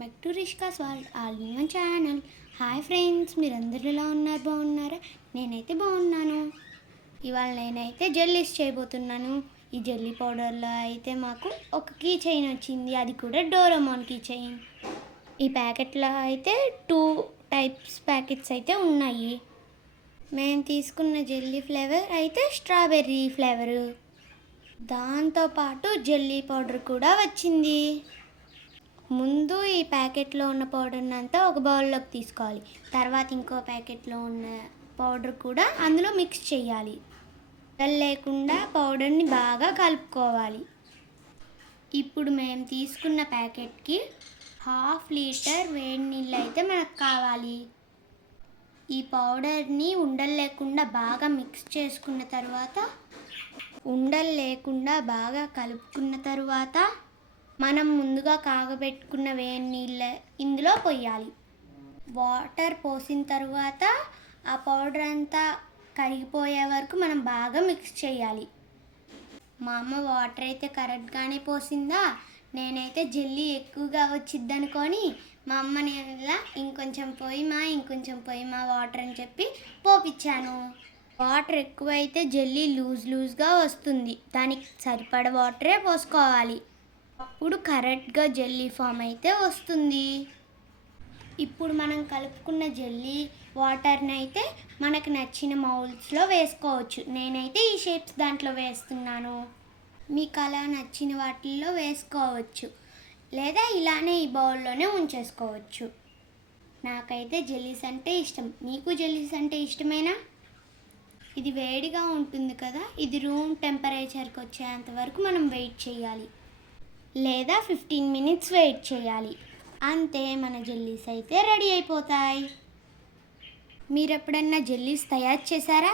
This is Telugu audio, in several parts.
Back to Rishka's world all new channel. Hi friends మీరు ఎలా ఉన్నారు? బాగున్నారా? నేనైతే బాగున్నాను. ఇవాళ నేనైతే జెల్లీస్ చేయబోతున్నాను. ఈ జెల్లీ పౌడర్లో అయితే మాకు ఒక కీ చైన్ వచ్చింది. అది కూడా డోరమోన్ కీ చైన్. ఈ ప్యాకెట్లో అయితే టూ టైప్స్ ప్యాకెట్స్ అయితే ఉన్నాయి. మేము తీసుకున్న జెల్లీ ఫ్లేవర్ అయితే స్ట్రాబెర్రీ ఫ్లేవరు. దాంతోపాటు జెల్లీ పౌడర్ కూడా వచ్చింది. ముందు ఈ ప్యాకెట్లో ఉన్న పౌడర్ని అంతా ఒక బౌల్లోకి తీసుకోవాలి. తర్వాత ఇంకో ప్యాకెట్లో ఉన్న పౌడర్ కూడా అందులో మిక్స్ చేయాలి. ఉండలు లేకుండా పౌడర్ని బాగా కలుపుకోవాలి. ఇప్పుడు మేము తీసుకున్న ప్యాకెట్కి హాఫ్ లీటర్ వేడి నీళ్ళు అయితే మనకు కావాలి. ఈ పౌడర్ని ఉండలు లేకుండా బాగా మిక్స్ చేసుకున్న తర్వాత ఉండలు లేకుండా బాగా కలుపుకున్న తర్వాత మనం ముందుగా కాగబెట్టుకున్న వేడి నీళ్ళ ఇందులో పోయాలి వాటర్ పోసిన తర్వాత ఆ పౌడర్ అంతా కరిగిపోయే వరకు మనం బాగా మిక్స్ చేయాలి. మా అమ్మ వాటర్ అయితే కరెక్ట్గానే పోసిందా? నేనైతే జెల్లీ ఎక్కువగా వచ్చిద్ది అనుకొని మా అమ్మ ఇలా ఇంకొంచెం పోయిమా ఇంకొంచెం పోయిమా వాటర్ అని చెప్పి పోపిచ్చాను. వాటర్ ఎక్కువైతే జెల్లీ లూజ్ లూజ్గా వస్తుంది. దానికి సరిపడ వాటరే పోసుకోవాలి. అప్పుడు కరెక్ట్గా జెల్లీ ఫామ్ అయితే వస్తుంది. ఇప్పుడు మనం కలుపుకున్న జెల్లీ వాటర్ని అయితే మనకు నచ్చిన మౌల్స్లో వేసుకోవచ్చు. నేనైతే ఈ షేప్స్ దాంట్లో వేస్తున్నాను. మీకు అలా నచ్చిన వాటిల్లో వేసుకోవచ్చు. లేదా ఇలానే ఈ బౌల్లోనే ఉంచేసుకోవచ్చు. నాకైతే జెల్లీస్ అంటే ఇష్టం. నీకు జెల్లీస్ అంటే ఇష్టమేనా? ఇది వేడిగా ఉంటుంది కదా ఇది రూమ్ టెంపరేచర్కి వచ్చేంత వరకు మనం వెయిట్ చేయాలి. లేదా ఫిఫ్టీన్ మినిట్స్ వెయిట్ చేయాలి. అంతే మన జెల్లీస్ అయితే రెడీ అయిపోతాయి. మీరు ఎప్పుడన్నా జెల్లీస్ తయారు చేశారా?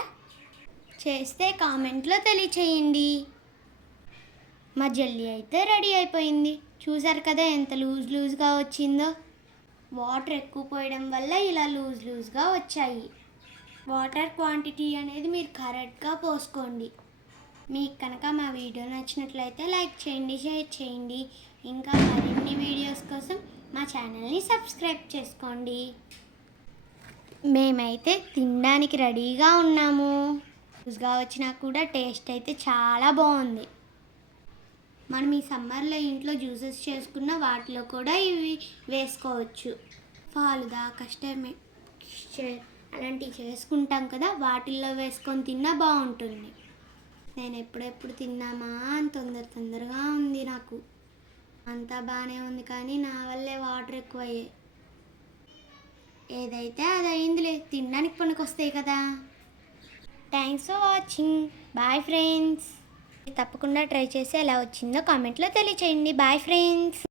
చేస్తే కామెంట్లో తెలియచేయండి. మా జెల్లీ అయితే రెడీ అయిపోయింది. చూసారు కదా ఎంత లూజ్ లూజ్గా వచ్చిందో? వాటర్ ఎక్కువ పోయడం వల్ల ఇలా లూజ్ లూజ్గా వచ్చాయి. వాటర్ క్వాంటిటీ అనేది మీరు కరెక్ట్గా పోసుకోండి. మీకు కనుక మా వీడియో నచ్చినట్లయితే లైక్ చేయండి షేర్ చేయండి. ఇంకా మరిన్ని వీడియోస్ కోసం మా ఛానల్ని సబ్స్క్రైబ్ చేసుకోండి. మేమైతే తినడానికి రెడీగా ఉన్నాము. జ్యూస్గా వచ్చినా కూడా టేస్ట్ అయితే చాలా బాగుంది. మనం ఈ సమ్మర్లో ఇంట్లో జ్యూసెస్ చేసుకున్న వాటిలో కూడా ఇవి వేసుకోవచ్చు. ఫాలుదా కస్టర్డ్ మిక్స్చర్ అలాంటివి చేసుకుంటాం కదా వాటిల్లో వేసుకొని తిన్నా బాగుంటుంది. నేను ఎప్పుడెప్పుడు తిన్నామా అని తొందర తొందరగా ఉంది నాకు. అంతా బాగానే ఉంది కానీ నా వల్లే వాటర్ ఎక్కువయ్యాయి. ఏదైతే అది అయిందిలే తినడానికి పనికొస్తాయి కదా. Thanks for watching bye friends తప్పకుండా ట్రై చేసి ఎలా వచ్చిందో కామెంట్లో తెలియచేయండి. Bye friends